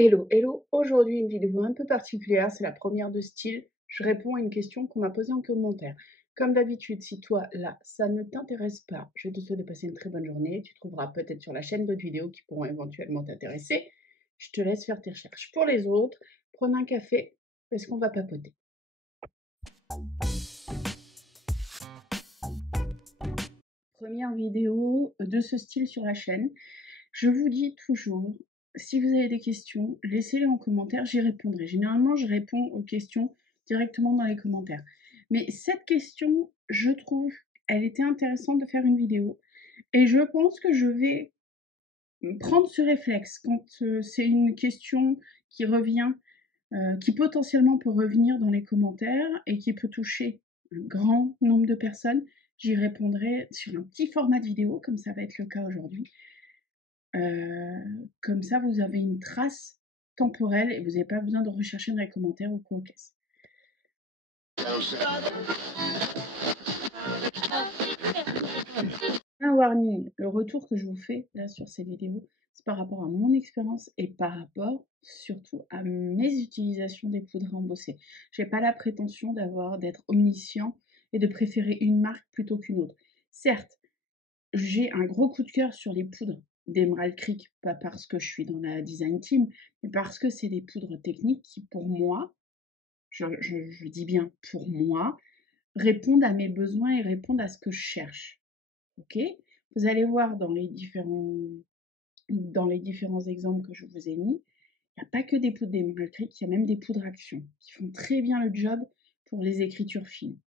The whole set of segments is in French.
Hello, hello! Aujourd'hui, une vidéo un peu particulière, c'est la première de style. Je réponds à une question qu'on m'a posée en commentaire. Comme d'habitude, si toi, là, ça ne t'intéresse pas, je te souhaite de passer une très bonne journée. Tu trouveras peut-être sur la chaîne d'autres vidéos qui pourront éventuellement t'intéresser. Je te laisse faire tes recherches. Pour les autres, prenez un café parce qu'on va papoter. Première vidéo de ce style sur la chaîne. Je vous dis toujours, si vous avez des questions, laissez-les en commentaire, j'y répondrai. Généralement, je réponds aux questions directement dans les commentaires. Mais cette question, je trouve, elle était intéressante de faire une vidéo. Et je pense que je vais prendre ce réflexe quand c'est une question qui revient, qui potentiellement peut revenir dans les commentaires et qui peut toucher un grand nombre de personnes. J'y répondrai sur un petit format de vidéo, comme ça va être le cas aujourd'hui. Comme ça, vous avez une trace temporelle et vous n'avez pas besoin de rechercher dans les commentaires ou quoi qu'est-ce. Un warning, le retour que je vous fais là sur ces vidéos, c'est par rapport à mon expérience et par rapport surtout à mes utilisations des poudres à embosser. Je n'ai pas la prétention d'être omniscient et de préférer une marque plutôt qu'une autre. Certes, j'ai un gros coup de cœur sur les poudres d'Emerald Creek, pas parce que je suis dans la design team, mais parce que c'est des poudres techniques qui, pour moi, je dis bien pour moi, répondent à mes besoins et répondent à ce que je cherche. Ok? Vous allez voir dans les différents exemples que je vous ai mis, il n'y a pas que des poudres d'Emerald Creek, il y a même des poudres Action qui font très bien le job pour les écritures fines.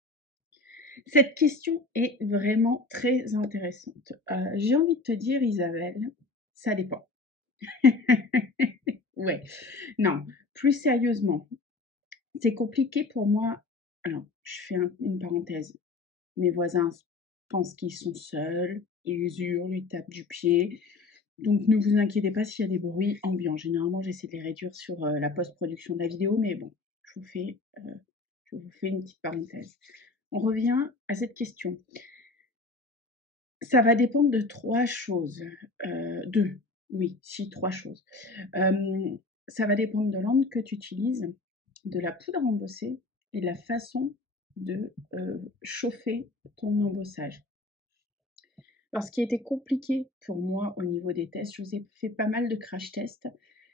Cette question est vraiment très intéressante. J'ai envie de te dire, Isabelle, ça dépend. Ouais, non, plus sérieusement, c'est compliqué pour moi. Alors, je fais une parenthèse. Mes voisins pensent qu'ils sont seuls, ils hurlent, ils tapent du pied. Donc, ne vous inquiétez pas s'il y a des bruits ambiants. Généralement, j'essaie de les réduire sur la post-production de la vidéo, mais bon, je vous fais une petite parenthèse. On revient à cette question. Ça va dépendre de 3 choses, 2, oui, si 3 choses. Ça va dépendre de l'angle que tu utilises, de la poudre à embosser et de la façon de, chauffer ton embossage. Alors ce qui a été compliqué pour moi au niveau des tests, je vous ai fait pas mal de crash tests,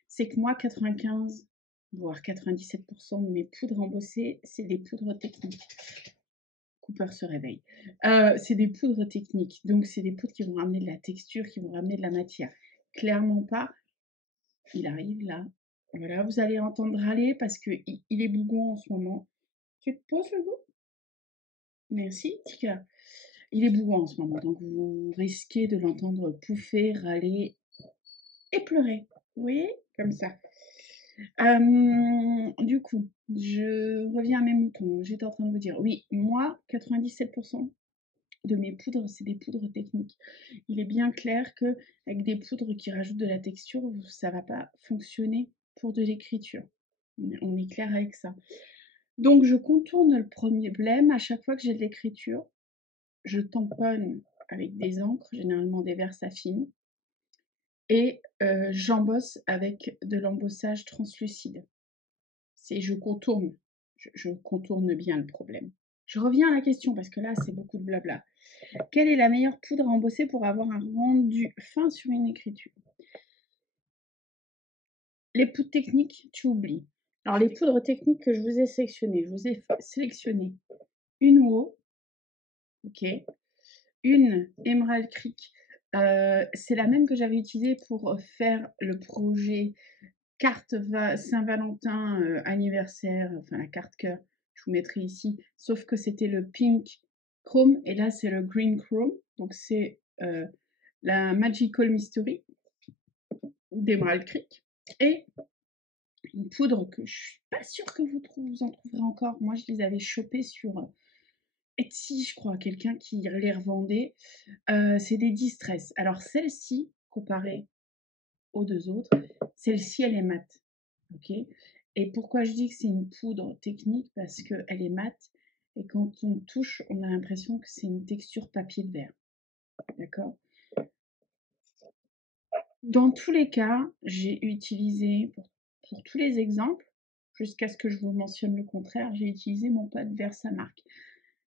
c'est que moi 95 voire 97 de mes poudres embossées, c'est des poudres techniques. Cooper se réveille. C'est des poudres techniques, donc c'est des poudres qui vont ramener de la texture, qui vont ramener de la matière. Clairement pas. Il arrive là. Voilà, vous allez entendre râler parce que il est bougon en ce moment. Tu te poses le bout? Merci, Tika. Il est bougon en ce moment, donc vous risquez de l'entendre pouffer, râler et pleurer. Vous voyez? Comme ça. Du coup, je reviens à mes moutons. J'étais en train de vous dire, oui, moi, 97 de mes poudres, c'est des poudres techniques. Il est bien clair que avec des poudres qui rajoutent de la texture, ça va pas fonctionner pour de l'écriture. On est clair avec ça. Donc je contourne le problème à chaque fois que j'ai de l'écriture. Je tamponne avec des encres, généralement des Versafine, et j'embosse avec de l'embossage translucide. Je contourne bien le problème. Je reviens à la question parce que là, c'est beaucoup de blabla. Quelle est la meilleure poudre à embosser pour avoir un rendu fin sur une écriture? Les poudres techniques, tu oublies. Alors, les poudres techniques que je vous ai sélectionnées, une WO, ok, une Emerald Creek. C'est la même que j'avais utilisée pour faire le projet carte Saint-Valentin anniversaire, enfin la carte cœur, je vous mettrai ici, sauf que c'était le pink chrome et là c'est le green chrome, donc c'est la Magical Mystery d'Emerald Creek et une poudre que je suis pas sûre que vous en trouverez encore. Moi je les avais chopées sur Etsy, je crois, quelqu'un qui les revendait. C'est des Distress. Alors celle-ci, comparée aux deux autres, celle-ci elle est mate. Ok. Et pourquoi je dis que c'est une poudre technique? Parce qu'elle est mate et quand on touche, on a l'impression que c'est une texture papier de verre. D'accord? Dans tous les cas, j'ai utilisé, pour pour tous les exemples, jusqu'à ce que je vous mentionne le contraire, j'ai utilisé mon code Versamark.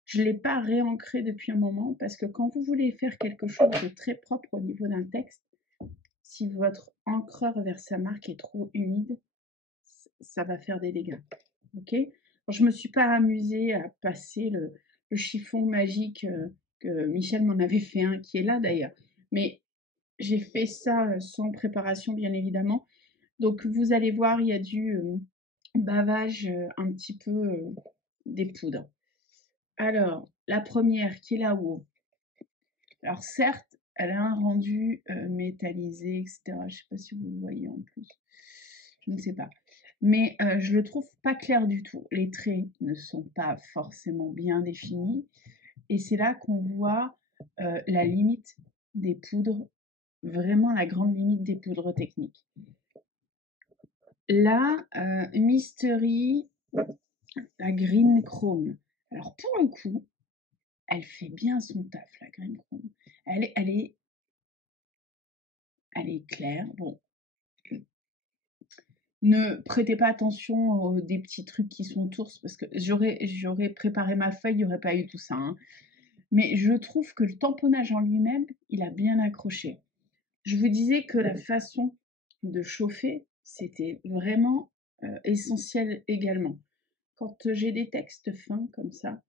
Je ne l'ai pas réancré depuis un moment parce que quand vous voulez faire quelque chose de très propre au niveau d'un texte, si votre encreur Versamark est trop humide, ça va faire des dégâts. Ok? Alors, je ne me suis pas amusée à passer le chiffon magique que Michel m'en avait fait un, qui est là d'ailleurs. Mais j'ai fait ça sans préparation, bien évidemment. Donc, vous allez voir, il y a du bavage un petit peu des poudres. Alors, la première qui est là-haut. Alors, certes, elle a un rendu métallisé, etc. Je ne sais pas si vous le voyez en plus. Je ne sais pas. Mais je le trouve pas clair du tout. Les traits ne sont pas forcément bien définis. Et c'est là qu'on voit la limite des poudres, vraiment la grande limite des poudres techniques. Là, Mystery, la Green Chrome. Alors pour le coup, elle fait bien son taf, la Green Chrome. Elle est claire. Bon, ne prêtez pas attention aux des petits trucs qui sont autour, parce que j'aurais préparé ma feuille, il n'y aurait pas eu tout ça. Hein. Mais je trouve que le tamponnage en lui-même, il a bien accroché. Je vous disais que la façon de chauffer, c'était vraiment essentiel également. Quand j'ai des textes fins comme ça,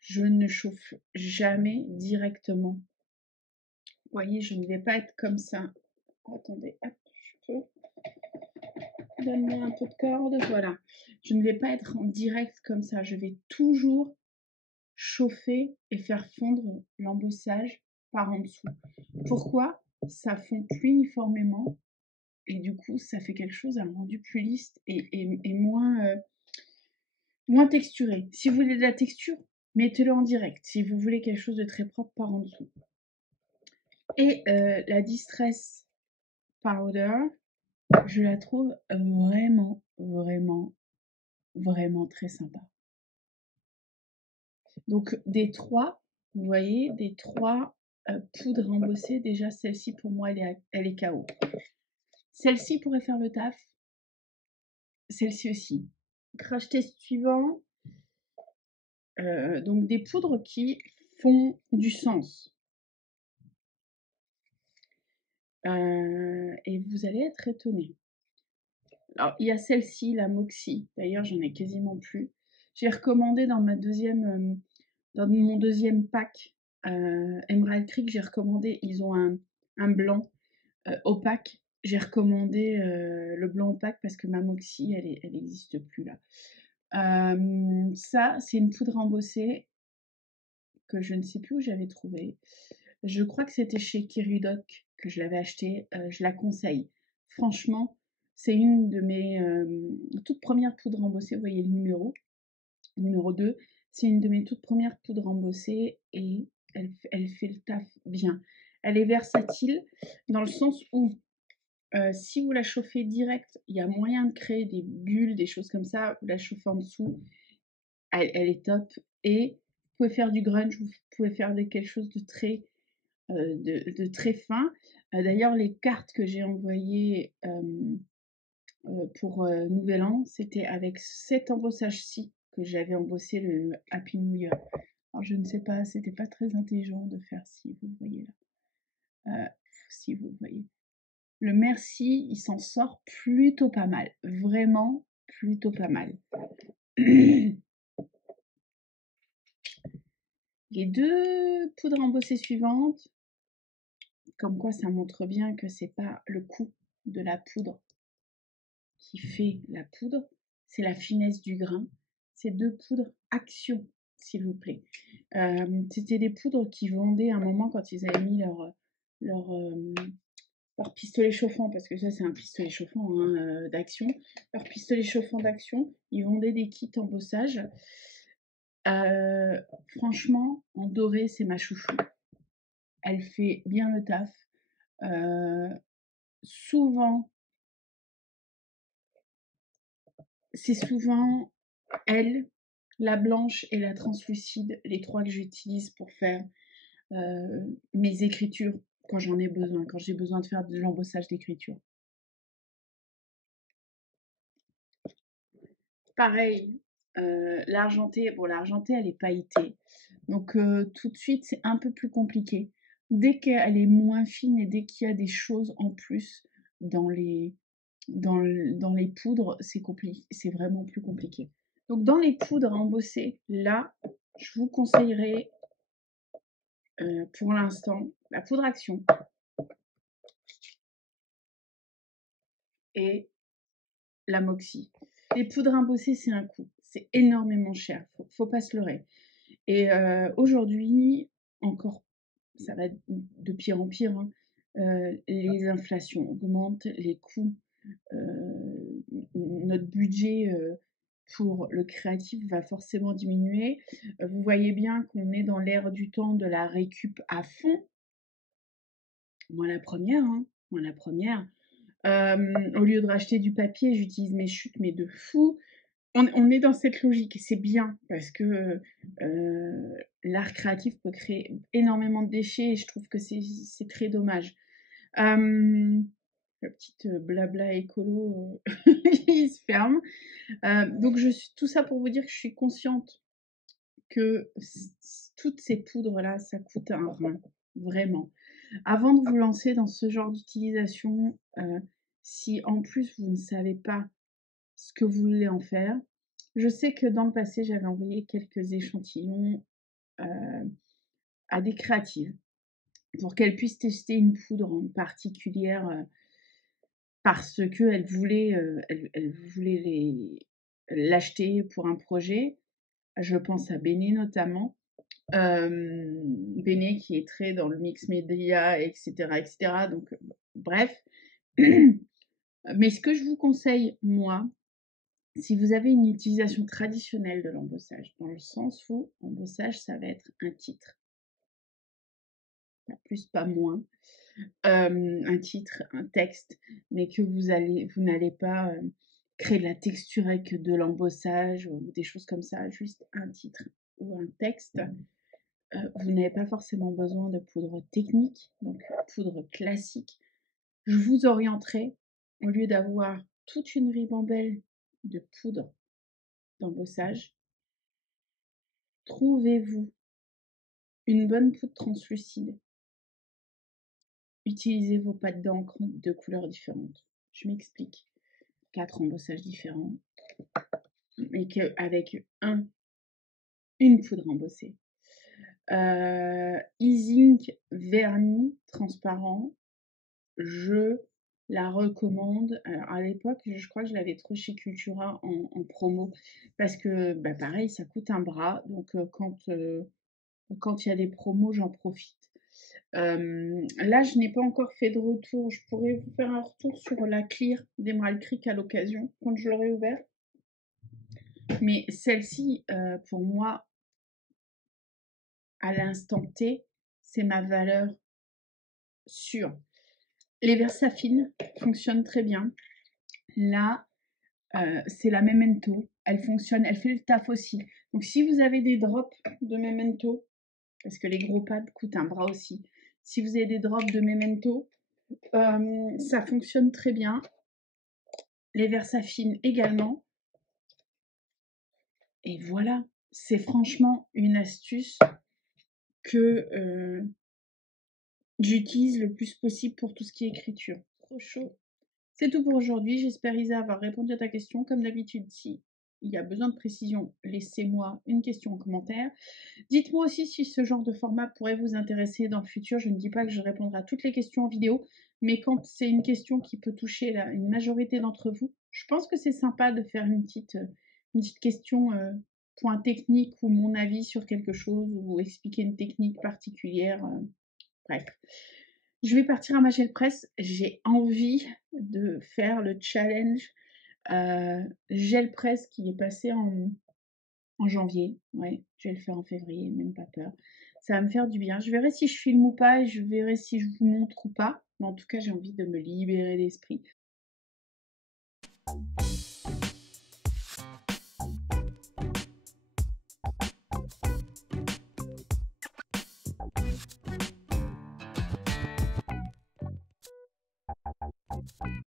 je ne chauffe jamais directement. Vous voyez, je ne vais pas être comme ça. Attendez, hop, je peux. Donne-moi un peu de corde, voilà. Je ne vais pas être en direct comme ça. Je vais toujours chauffer et faire fondre l'embossage par en dessous. Pourquoi? Ça fond plus uniformément et du coup, ça fait quelque chose, un rendu plus lisse et moins texturé. Si vous voulez de la texture, mettez-le en direct. Si vous voulez quelque chose de très propre, par en dessous. Et la Distress Powder, je la trouve vraiment, vraiment, vraiment très sympa. Donc des trois, vous voyez, des trois poudres embossées, déjà celle-ci pour moi elle est KO. Celle-ci pourrait faire le taf, celle-ci aussi. Crash test suivant, donc des poudres qui font du sens. Et vous allez être étonnés. Alors, il y a celle-ci, la Moxie. D'ailleurs, j'en ai quasiment plus. J'ai recommandé dans mon deuxième pack Emerald Creek, j'ai recommandé, ils ont un blanc opaque. J'ai recommandé le blanc opaque parce que ma Moxie, elle n'existe plus là. Ça, c'est une poudre embossée que je ne sais plus où j'avais trouvé. Je crois que c'était chez Kiridoc que je l'avais acheté. Je la conseille. Franchement, c'est une de mes toutes premières poudres embossées. Vous voyez le numéro 2. C'est une de mes toutes premières poudres embossées et elle fait le taf bien. Elle est versatile dans le sens où si vous la chauffez direct, il y a moyen de créer des bulles, des choses comme ça. Vous la chauffez en dessous, elle est top. Et vous pouvez faire du grunge, vous pouvez faire quelque chose de très fin. D'ailleurs, les cartes que j'ai envoyées pour Nouvel An, c'était avec cet embossage-ci que j'avais embossé le Happy New Year. Alors, je ne sais pas, c'était pas très intelligent de faire si vous voyez là. Si vous voyez. Le merci, il s'en sort plutôt pas mal. Vraiment, plutôt pas mal. Les deux poudres embossées suivantes, comme quoi ça montre bien que c'est pas le coût de la poudre qui fait la poudre, c'est la finesse du grain. Ces deux poudres Action, s'il vous plaît. C'était des poudres qui vendaient à un moment quand ils avaient mis leur pistolet chauffant, parce que ça c'est un pistolet chauffant hein, d'Action. Leur pistolet chauffant d'Action, ils vendaient des kits embossage. Franchement, en doré, c'est ma chouchou. Elle fait bien le taf. C'est souvent elle, la blanche et la translucide, les trois que j'utilise pour faire mes écritures quand j'en ai besoin, quand j'ai besoin de faire de l'embossage d'écriture. pareil, l'argenté, bon l'argenté elle est pailletée, donc tout de suite c'est un peu plus compliqué. Dès qu'elle est moins fine et dès qu'il y a des choses en plus dans les dans les poudres, c'est vraiment plus compliqué. Donc dans les poudres embossées, là, je vous conseillerais, pour l'instant, la poudre Action et la Moxie. Les poudres embossées, c'est un coût, c'est énormément cher, faut pas se leurrer. Et aujourd'hui, encore, ça va de pire en pire, hein, les inflations augmentent, les coûts, notre budget pour le créatif va forcément diminuer. Vous voyez bien qu'on est dans l'ère du temps de la récup à fond. Moi la première, hein, moi la première. Au lieu de racheter du papier, j'utilise mes chutes, mais de fou. On est dans cette logique et c'est bien parce que l'art créatif peut créer énormément de déchets et je trouve que c'est très dommage. La petite blabla écolo qui se ferme. Donc tout ça pour vous dire que je suis consciente que toutes ces poudres-là, ça coûte un rein, vraiment. Avant de vous lancer dans ce genre d'utilisation, si en plus vous ne savez pas ce que vous voulez en faire, je sais que dans le passé, j'avais envoyé quelques échantillons à des créatives pour qu'elles puissent tester une poudre en particulière parce qu'elles voulaient, elles voulaient l'acheter pour un projet. Je pense à Béné notamment. Béné qui est très dans le mix média, etc., etc. Donc, bref. Mais ce que je vous conseille, moi, si vous avez une utilisation traditionnelle de l'embossage, dans le sens où embossage, ça va être un titre, pas plus, pas moins, un titre, un texte, mais que vous n'allez pas créer de la texture avec de l'embossage ou des choses comme ça, juste un titre ou un texte. Vous n'avez pas forcément besoin de poudre technique, donc poudre classique. Je vous orienterai, au lieu d'avoir toute une ribambelle de poudre d'embossage, trouvez-vous une bonne poudre translucide. Utilisez vos pâtes d'encre de couleurs différentes. Je m'explique. 4 embossages différents, mais qu'avec une poudre embossée. E-Zinc vernis transparent, je la recommande. Alors à l'époque, je crois que je l'avais trouvé chez Cultura en promo parce que bah, pareil, ça coûte un bras. Donc quand il y a des promos, j'en profite. Là, je n'ai pas encore fait de retour. Je pourrais vous faire un retour sur la Clear d'Emerald Creek à l'occasion quand je l'aurai ouvert. Mais celle-ci, pour moi, à l'instant T, c'est ma valeur sûre. Les Versafine fonctionnent très bien. Là, c'est la Memento. Elle fonctionne, elle fait le taf aussi. Donc, si vous avez des drops de Memento, parce que les gros pads coûtent un bras aussi. Si vous avez des drops de Memento, ça fonctionne très bien. Les Versafine également. Et voilà, c'est franchement une astuce que j'utilise le plus possible pour tout ce qui est écriture. Trop chaud. C'est tout pour aujourd'hui. J'espère, Isa, avoir répondu à ta question. Comme d'habitude, si il y a besoin de précision, laissez-moi une question en commentaire. Dites-moi aussi si ce genre de format pourrait vous intéresser dans le futur. Je ne dis pas que je répondrai à toutes les questions en vidéo, mais quand c'est une question qui peut toucher une majorité d'entre vous, je pense que c'est sympa de faire une petite question point technique ou mon avis sur quelque chose ou expliquer une technique particulière. Bref. Je vais partir à ma gel presse. J'ai envie de faire le challenge gel presse qui est passé en janvier. Ouais, je vais le faire en février, même pas peur. Ça va me faire du bien. Je verrai si je filme ou pas et je verrai si je vous montre ou pas. Mais en tout cas, j'ai envie de me libérer l'esprit.